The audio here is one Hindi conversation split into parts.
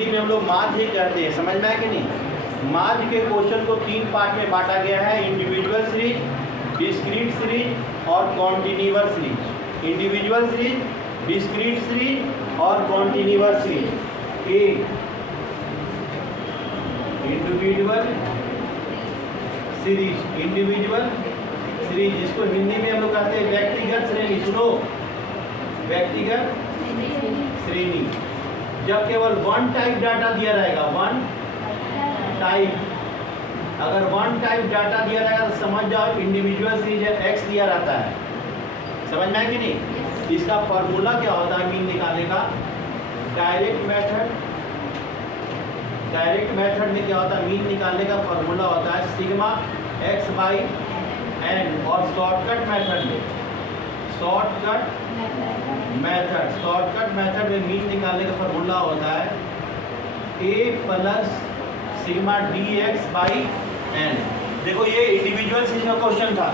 हिंदी में हम लोग माध्य कहते हैं, समझ में आया कि नहीं। माध्य के क्वेश्चन को 3 पार्ट में बांटा गया है, इंडिविजुअल सीरीज, डिस्क्रीट सीरीज और continuous series. Individual series, discrete series और कॉन्टिन्यूअस सीरीज। एक इंडिविजुअल सीरीज, इंडिविजुअल सीरीज जिसको हिंदी में हम लोग कहते हैं व्यक्तिगत श्रेणी। सुनो, व्यक्तिगत श्रेणी। जब केवल 1 टाइप डाटा दिया रहेगा, 1 टाइप, अगर 1 टाइप डाटा दिया रहेगा तो समझ जाओ इंडिविजुअल सीरीज है, एक्स दिया रहता है। समझ में आया कि नहीं। इसका फॉर्मूला क्या होता है मीन निकालने का? डायरेक्ट मेथड, डायरेक्ट मेथड में क्या होता है मीन निकालने का फॉर्मूला होता है सिग्मा एक्स बाई एन। और शॉर्टकट मेथड में, शॉर्टकट मेथड में मीन निकालने का फॉर्मूला होता है A plus sigma D X by N. देखो ये इंडिविजुअल सीरीज का क्वेश्चन था,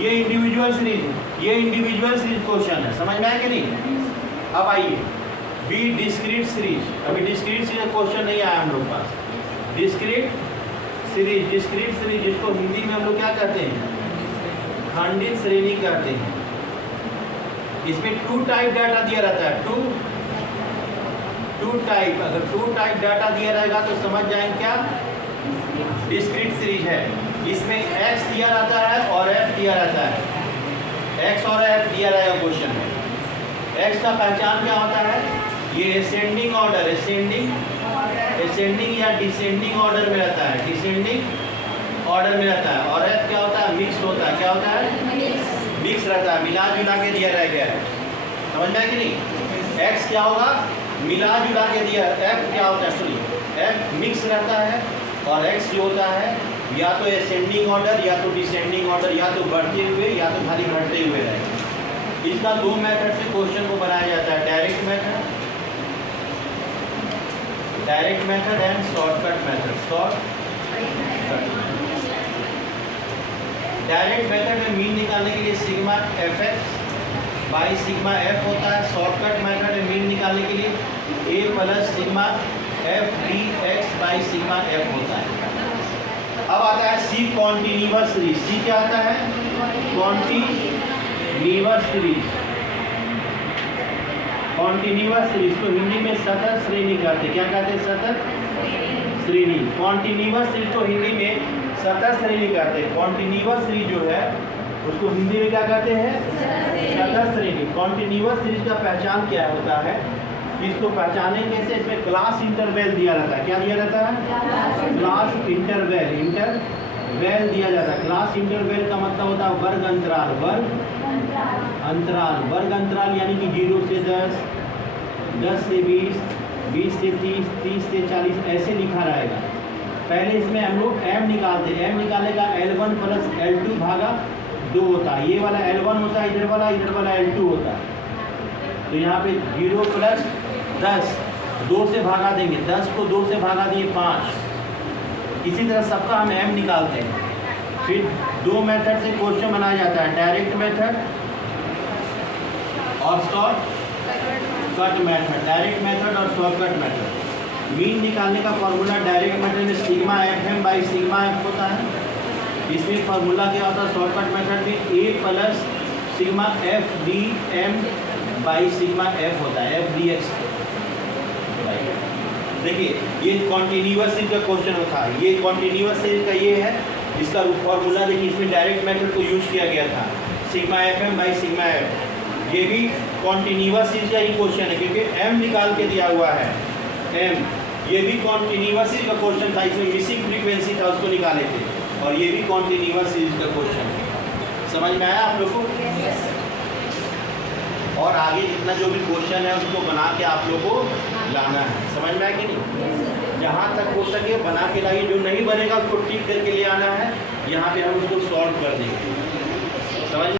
ये इंडिविजुअल सीरीज, ये इंडिविजुअल सीरीज क्वेश्चन है, समझ में आया कि नहीं। अब आइए बी डिस्क्रीट सीरीज। अभी डिस्क्रीट सीरीज क्वेश्चन नहीं आया हम लोग पास। डिस्क्रीट सीरीज, डिस्क्रीट सीरीज जिसको हिंदी में हम लोग क्या कहते हैं? खंडित श्रेणी कहते हैं। इसमें 2 टाइप डाटा दिया रहता है, 2 टाइप। अगर 2 टाइप डाटा दिया रहेगा तो समझ जाएंगे क्या डिस्क्रीट सीरीज है। इसमें x दिया रहता है और f दिया रहता है, x और f दिया रहेगा क्वेश्चन में। x का पहचान क्या होता है? ये असेंडिंग ऑर्डर, असेंडिंग या डिसेंडिंग ऑर्डर में रहता है, डिसेंडिंग ऑर्डर में रहता है। और f क्या होता है? मिक्स होता है। क्या होता है? मिक्स रहता है, मिला जुला के दिया रह गया है, समझ में आया कि नहीं। x क्या होगा? मिला जुला के दिया। f क्या होता है? सुनिए, f मिक्स रहता है और x जो होता है या तो असेंडिंग ऑर्डर या तो डिसेंडिंग ऑर्डर, या तो बढ़ते हुए या तो खाली घटते हुए रहेगा। इसका 2 मेथड से क्वेश्चन को बनाया जाता है, direct method, direct method and shortcut method. Shortcut direct method में मीन निकालने के लिए sigma F X by sigma F होता है। शॉर्टकट मेथड में मीन निकालने के लिए A plus sigma F D X by sigma F होता है। अब आता है सी कॉन्टिन्यूअस सीरीज। सी क्या आता है? Continuous series. कॉन्टिन्यूअस सीरीज को हिंदी में सतत श्रेणी कहते हैं। क्या कहते हैं? सतत श्रेणी। कॉन्टिन्यूअस सीरीज को हिंदी में सतत श्रेणी कहते हैं। कॉन्टिन्यूअस सीरीज जो है उसको हिंदी में क्या कहते हैं? सतत श्रेणी। कॉन्टिन्यूअस सीरीज का पहचान क्या होता है? इसको पहचानेंगे कैसे? इसमें क्लास इंटरवल दिया रहता है। क्या दिया रहता है? क्लास इंटरवल, इंटरवल दिया जाता है। क्लास इंटरवल का मतलब होता है वर्ग अंतराल, वर्ग अंतराल, वर्ग अंतराल यानी कि 0 से 10, 10 से 20, 20 से 30, 30 से 40 ऐसे लिखा रहेगा। पहले इसमें हम लोग m निकालते हैं। m निकालने का L1 प्लस L2 भागा 2 होता है। ये वाला L1 होता है, इधर वाला L2 होता है। तो यहाँ पे 0 प्लस 10, 2 से भागा देंगे, 10 को 2 से भागा दिए 5। इसी तरह सबका हम m निकालते हैं। फिर 2 मेथड से क्वेश्चन बनाया जाता है, डायरेक्ट मेथड और शॉर्टकट मेथड। डायरेक्ट मेथड और शॉर्टकट मेथड। मीन निकालने का फॉर्मूला डायरेक्ट मेथड में sigma F M by sigma F होता है। इसमें फॉर्मूला क्या होता है? शॉर्टकट मेथड में A plus sigma F D M by sigma F होता है, एफ डी एक्स। देखिए ये कॉन्टिन्यूअस सीरीज का क्वेश्चन था, ये कॉन्टिन्यूअस सीरीज का ये है। इसका फॉर्मूला देखिए, इसमें डायरेक्ट मेथड को यूज किया गया था, sigma F M by sigma F. ये भी कॉन्टिन्यूअस सीरीज का ही क्वेश्चन है क्योंकि एम निकाल के दिया हुआ है, एम। ये भी कॉन्टिन्यूअस सीरीज का क्वेश्चन था, इसमें मिसिंग फ्रीक्वेंसी था, उसको निकाले थे। और ये भी कॉन्टिन्यूअस सीरीज का क्वेश्चन है। समझ में आया आप लोग को? और आगे जितना जो भी क्वेश्चन है उसको बना के आप लोग को लाना है। समझ में आया कि नहीं? जहाँ तक हो सके बना के लाइए, जो नहीं बनेगा उसको टिक करके ले आना है। यहाँ पे हम उसको सॉल्व कर देंगे। समझ